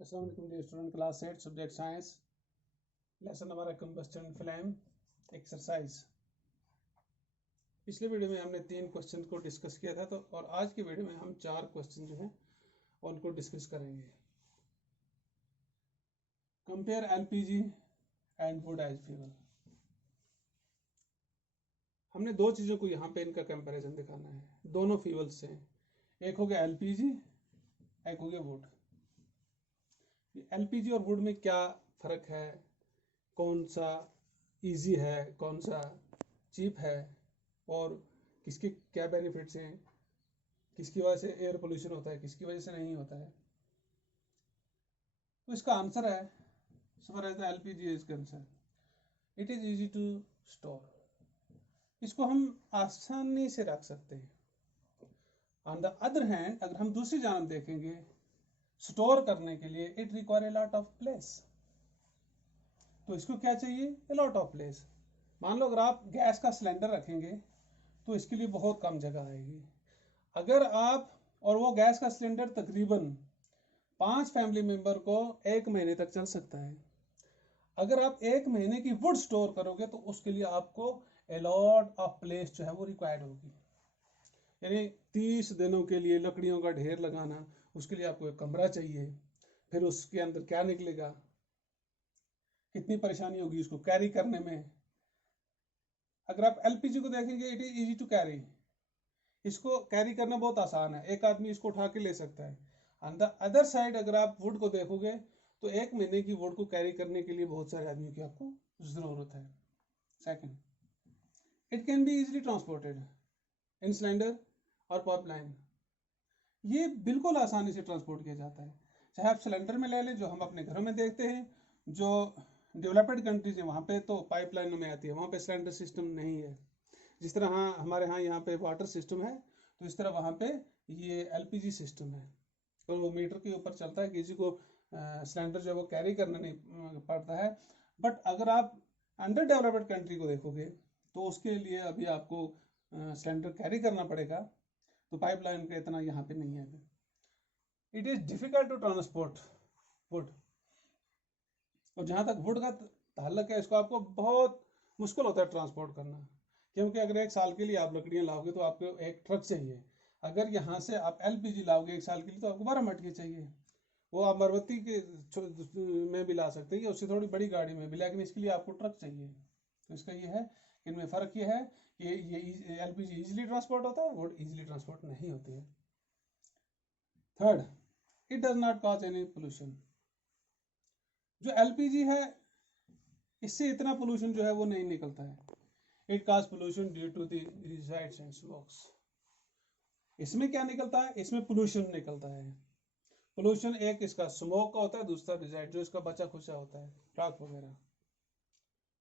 अस्सलाम वालेकुम dear student, class 8 subject science, lesson हमारा कंबस्टन फ्लेम एक्सरसाइज। पिछले वीडियो में हमने 3 क्वेश्चन को डिस्कस किया था, तो और आज की वीडियो में हम 4 क्वेश्चन जो हैं उनको डिस्कस करेंगे। Compare LPG and wood as fuel. हमने दो चीज़ों को यहाँ पे इनका कंपैरिजन दिखाना है, दोनों फ्यूल्स से। एक हो गया एलपीजी, एक हो गया वुड। एलपीजी और वुड में क्या फ़र्क है, कौन सा इजी है, कौन सा चीप है, और किसके क्या बेनिफिट्स हैं, किसकी वजह से एयर पोल्यूशन होता है, किसकी वजह से नहीं होता है। तो इसका आंसर है, so far as the LPG is concerned, it is easy to store। इसको हम आसानी से रख सकते हैं। ऑन द अदर हैंड, अगर हम दूसरी जानब देखेंगे, स्टोर करने के लिए it require a lot of place. तो इसको क्या चाहिए? A lot of place. मान लो अगर आप गैस का सिलेंडर रखेंगे तो इसके लिए बहुत कम जगह आएगी। अगर आप, और वो गैस का सिलेंडर तकरीबन 5 फैमिली मेंबर को 1 महीने तक चल सकता है। अगर आप 1 महीने की वुड स्टोर करोगे तो उसके लिए आपको ए लॉट ऑफ प्लेस जो है वो रिक्वायर्ड होगी। यानी 30 दिनों के लिए लकड़ियों का ढेर लगाना, उसके लिए आपको एक कमरा चाहिए। फिर उसके अंदर क्या निकलेगा, कितनी परेशानी होगी उसको कैरी करने में। अगर आप एलपीजी को देखेंगे, it is easy to carry. इसको कैरी करना बहुत आसान है, एक आदमी इसको उठा के ले सकता है। ऑन द अदर साइड अगर आप वुड को देखोगे तो 1 महीने की वुड को कैरी करने के लिए बहुत सारे आदमियों की आपको जरूरत है। Second, it can be easily transported in cylinder और पाइपलाइन। ये बिल्कुल आसानी से ट्रांसपोर्ट किया जाता है। चाहे आप सिलेंडर में ले लें, जो हम अपने घरों में देखते हैं, जो डेवलप्ड कंट्रीज है वहाँ पे तो पाइपलाइनों में आती है, वहाँ पे सिलेंडर सिस्टम नहीं है। जिस तरह हमारे यहाँ पे वाटर सिस्टम है, तो इस तरह वहाँ पे ये एलपीजी सिस्टम है। तो वो मीटर के ऊपर चलता है, किसी को सिलेंडर जो है वो कैरी करना नहीं पड़ता है। बट अगर आप अंडर डेवलप्ड कंट्री को देखोगे तो उसके लिए अभी आपको सिलेंडर कैरी करना पड़ेगा, तो पाइपलाइन का इतना यहाँ पे नहीं है। It is difficult to transport wood. और जहाँ तक वुड का ताल्लुक है, इसको आपको बहुत मुश्किल होता है ट्रांसपोर्ट करना, क्योंकि अगर 1 साल के लिए आप लकड़ियाँ लाओगे तो आपको एक ट्रक चाहिए। अगर यहाँ से आप एलपीजी लाओगे 1 साल के लिए तो आपको 12 मटके चाहिए। वो आप मरवती के में भी ला सकते हैं, या उससे थोड़ी बड़ी गाड़ी में भी, लेकिन इसके लिए आपको ट्रक चाहिए। तो इसका ये है, इनमें फ़र्क ये है कि ये एलपीजी इजीली ट्रांसपोर्ट होता है, वुड इजीली ट्रांसपोर्ट नहीं होती है। Third, it does not cause any pollution. जो एलपीजी है, इससे इतना पोल्यूशन जो है वो नहीं निकलता है। It cause pollution due to the residues and smokes. इसमें क्या निकलता है? इसमें पोल्यूशन निकलता है। पोल्यूशन एक इसका स्मोक का होता है, दूसरा रिजाइड जो इसका बचा खुचा होता है, राख वगैरह।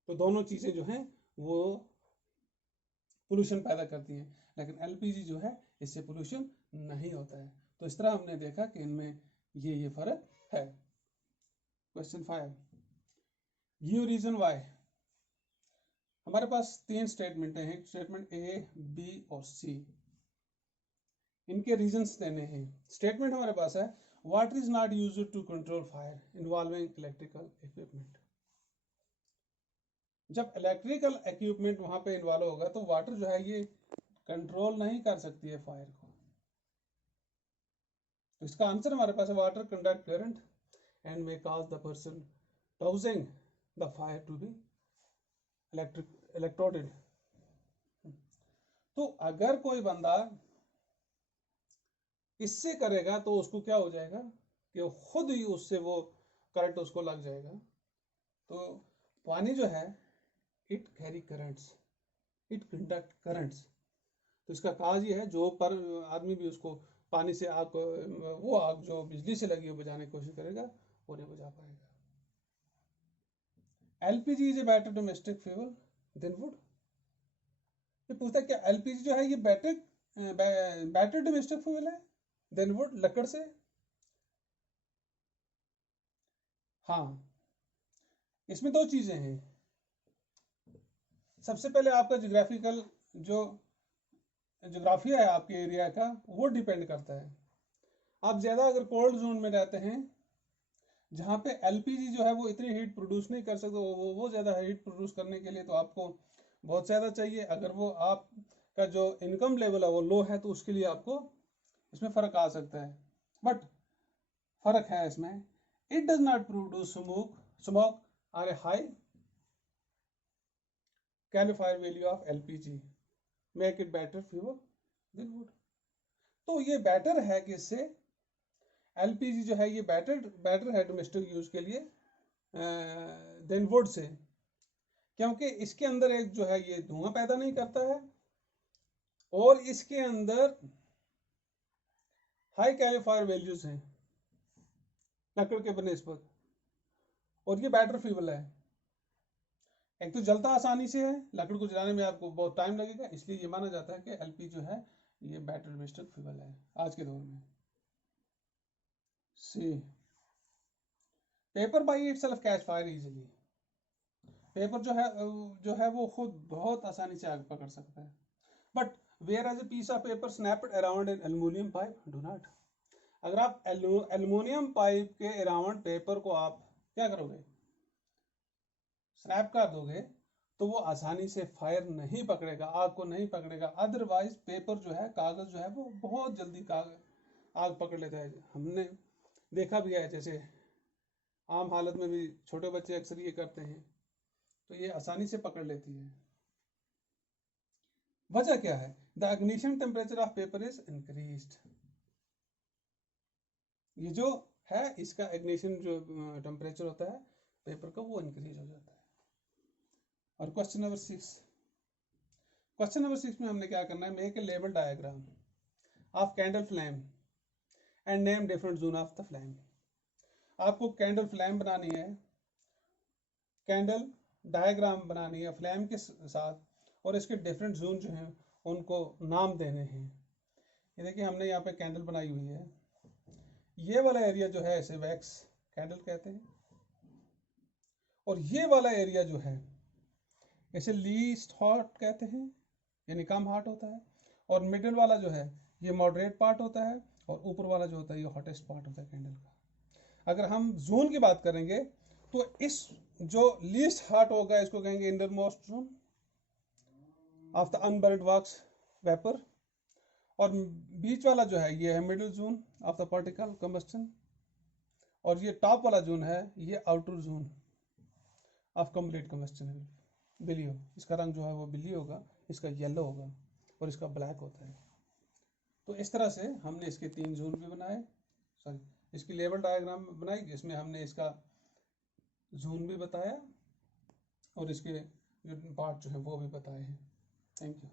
तो दोनों चीजें जो हैं वो पोल्यूशन पैदा करती हैं, लेकिन एलपीजी जो है इससे पोल्यूशन नहीं होता है। तो इस तरह हमने देखा कि इनमें ये फर्क है। Question 5, give reason why. हमारे पास 3 स्टेटमेंट हैं, स्टेटमेंट ए, बी और सी। इनके रीजंस देने हैं। स्टेटमेंट हमारे पास है, water is not used to control fire involving electrical equipment. जब इलेक्ट्रिकल इक्विपमेंट वहां पे इन्वॉल्व होगा तो वाटर जो है ये कंट्रोल नहीं कर सकती है फायर को। तो इसका आंसर हमारे पास है, water conduct current and may cause the person dousing the fire to be electrocuted. तो अगर कोई बंदा इससे करेगा तो उसको क्या हो जाएगा कि खुद ही उससे वो करंट उसको लग जाएगा। तो पानी जो है, it carry currents, it conduct currents. तो इसका काज ये है, जो पर आदमी भी उसको पानी से आग, वो आग जो बिजली से लगी हो बुझाने की कोशिश करेगा, वो नहीं बुझा पाएगा। LPG is a better domestic fuel than wood. ये पूछता है क्या एलपीजी जो है ये बेटर डोमेस्टिक फ्यूल है देन वुड, लकड़ से? हाँ, इसमें 2 चीजें हैं। सबसे पहले आपका जोग्राफिकल जो जोग्राफिया है आपके एरिया का, वो डिपेंड करता है। आप ज़्यादा अगर कोल्ड जोन में रहते हैं जहाँ पे एलपीजी जो है वो इतनी हीट प्रोड्यूस नहीं कर सकते, वो ज़्यादा हीट प्रोड्यूस करने के लिए तो आपको बहुत ज़्यादा चाहिए। अगर वो आपका जो इनकम लेवल है वो लो है तो उसके लिए आपको इसमें फ़र्क आ सकता है, बट फ़र्क है इसमें। It does not produce smoke are a high calorific value of LPG make it better fuel than wood. तो ये बेटर है कि इससे एलपीजी जो है ये बेटर है डोमेस्टिक यूज के लिए देन वुड से, क्योंकि इसके अंदर एक जो है ये धुआं पैदा नहीं करता है और इसके अंदर हाई कैलिफायर वैल्यूज हैं लकड़ के बनिस्बत, और ये बेटर फ्यूल है। एक तो जलता आसानी से है, लकड़ को जलाने में आपको बहुत टाइम लगेगा, इसलिए ये माना जाता है कि एलपी जो है ये बेटर डोमेस्टिक फ्यूल है आज के दौर में। See paper by itself catch fire easily. Paper जो है वो खुद बहुत आसानी से आग पकड़ सकता है, but whereas a piece of paper snapped around an aluminium pipe do not. अगर आप एल्यूमिनियम पाइप के अराउंड पेपर को आप क्या करोगे, स्नैप कर दोगे, तो वो आसानी से फायर नहीं पकड़ेगा, आग को नहीं पकड़ेगा। अदरवाइज पेपर जो है, कागज जो है वो बहुत जल्दी आग पकड़ लेता है। हमने देखा भी है, जैसे आम हालत में भी छोटे बच्चे अक्सर ये करते हैं, तो ये आसानी से पकड़ लेती है। वजह क्या है? The ignition temperature of paper is increased. ये जो है इसका इग्निशन जो टेम्परेचर होता है पेपर का वो इंक्रीज हो जाता है। और क्वेश्चन नंबर 6 में हमने क्या करना है, make a level diagram of candle flame and name different zone of the flame. आपको कैंडल फ्लेम बनानी है, कैंडल डायग्राम बनानी है फ्लेम के साथ, और इसके डिफरेंट जोन जो हैं उनको नाम देने हैं। ये देखिए हमने यहाँ पे कैंडल बनाई हुई है, ये वाला एरिया जो है इसे वैक्स कैंडल कहते हैं, और ये वाला एरिया जो है इसे लीस्ट हॉट कहते हैं, यानी कम हॉट होता है, और मिडिल वाला जो है ये मॉडरेट पार्ट होता है, और ऊपर वाला जो होता है ये हॉटेस्ट पार्ट होता है कैंडल का। अगर हम जोन की बात करेंगे तो इस जो लीस्ट हॉट होगा इसको कहेंगे innermost zone of the unburned wax vapour, और बीच वाला जो है ये है middle zone of the particle combustion, और ये टॉप वाला जोन है ये outer zone of complete combustion बिलियो। इसका रंग जो है वो बिली होगा, इसका येलो होगा और इसका ब्लैक होता है। तो इस तरह से हमने इसके 3 जोन भी बनाए, सॉरी इसकी लेवल डायग्राम बनाई जिसमें हमने इसका जोन भी बताया और इसके जो पार्ट जो है वो भी बताए हैं। Thank you.